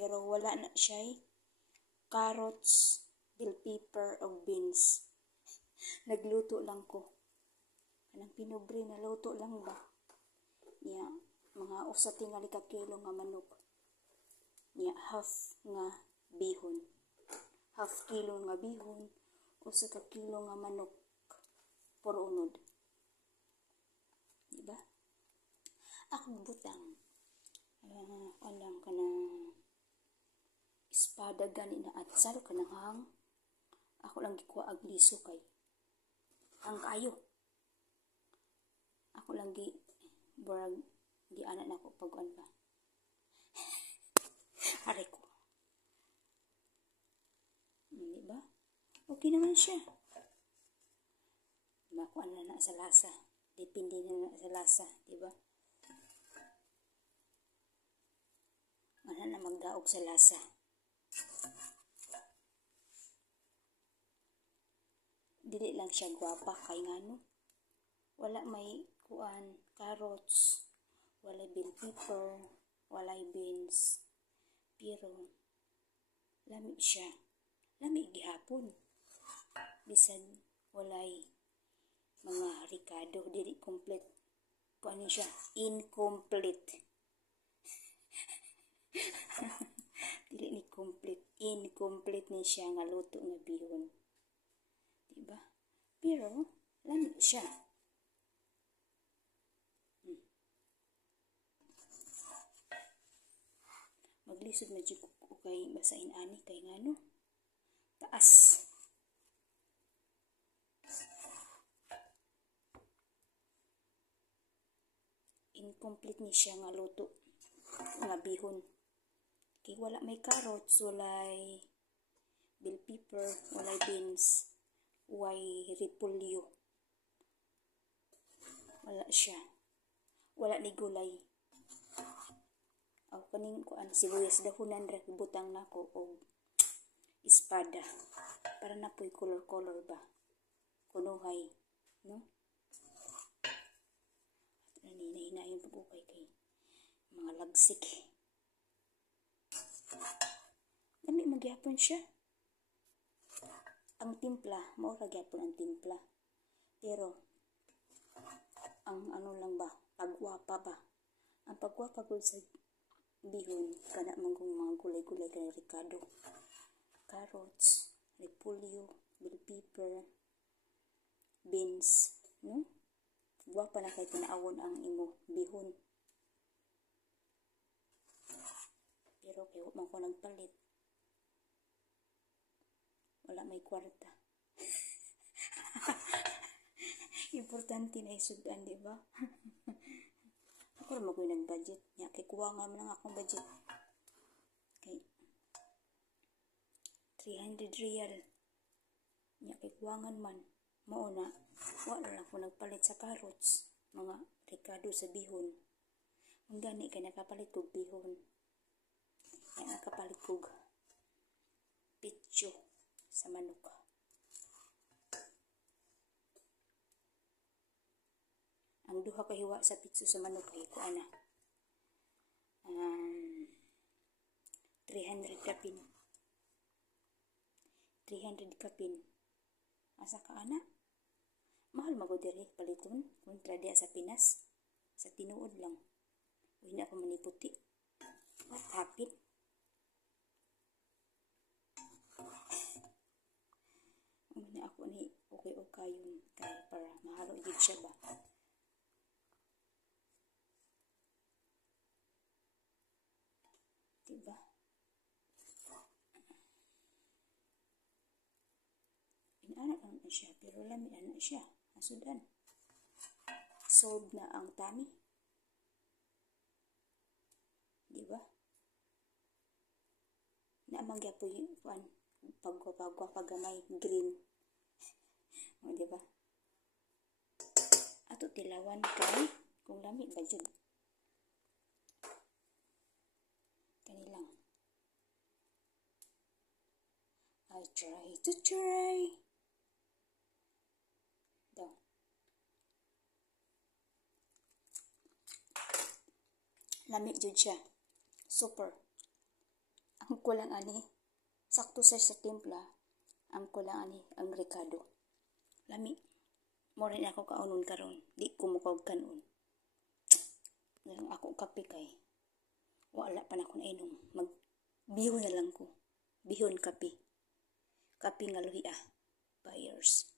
pero wala na siya carrots, bell pepper, o beans. Nagluto lang ko. Kanang pinobre na luto lang ba? Niya, mga usa tingali ka kilo nga manok. Niya, half nga bihon. Half kilo nga bihon, usa ka kilo nga manok. Puro unod. Diba? Akong butang. Alam ka ng espada gani na atsal ka ng hang. Ako lang gikuha ag liso kay ang kayo. Ako lang burag di anak na ako pag ba. Hari ko. Diba? Okay naman siya. Makuha na sa lasa. Depende na sa lasa. Diba? Ano na magdaog sa lasa. Dili lang siya gwapa kay ngano. Wala may kuan, carrots, wala bell pepper, wala beans. Pero lami siya. Lami gihapon. Bisan walay mga ricado, dili complete. Kuan siya, incomplete. Dili ni complete, incomplete ni siya nga luto nga bihon. Diba? Pero lami siya. Maglisod na dyan ko kay basain ani kay ngano. Taas. Incomplete ni siya nga luto nga bihon. Kay wala may carrots, walay bell pepper, walay beans, walay repolyo. Wala siya. Wala ni gulay. Aw kaning kuan sibuyas dahonan ra butang nako og espada para na po'y color ba kunuhay no at hinahin pag-ukay kay mga lagsik lami magyapon siya ang timpla mao ra gyapon ang timpla pero ang ano lang ba pagwapa ba ang pagwapa gud sa bihon kana mangkong mga gulay-gulay kay ricado, carrots, repolyo, bell pepper, beans, no? Guwapa na kay tinaawon ang imo bihon. Pero kay man ko nagpalit. Wala may kwarta. Importante na isudan, di ba? Ako rin magoy nag-budget. Kaya kay kuwangan mo lang akong budget. Kay 300 real. Kaya kay kuwangan man. Mauna, wala lang ko nagpalit sa carrots. Mga ricado sa bihon. Ang gani kay nakapalit kog bihon. Kaya nakapalit kog pitso sa manok. Ang duha ka hiwa sa pitso sa manok ay kuan na 300 kapin. 300 kapin. Asa ka ana? Mahal magod diri paliton kontra diya sa Pinas. Sa tinuod lang. Uy na ako maniputi. What happened? Umana ako ni okay-okayon kaya para mahalo gid siya ba. Diba? Inanak lang na siya, pero lami na siya. Nasudan. Sold na ang tummy. Diba? Naamangya po yung pagwapagwa pagamay green. O, diba? Ato tilawan kay kung lami ba dyan. Kanilang. I'll try to try. Daw. Lamig jud siya. Super. Ang kulang ani. Sakto sa timpla. Ang kulang ani ang Ricardo. Lami. Mo rin ako kaunon karon. Di ko mukog kanon. Lang ako kape kay. Wala pa na ako nainom. Magbihon na lang ko. Bihon kape. Kape nga luhi Buyers.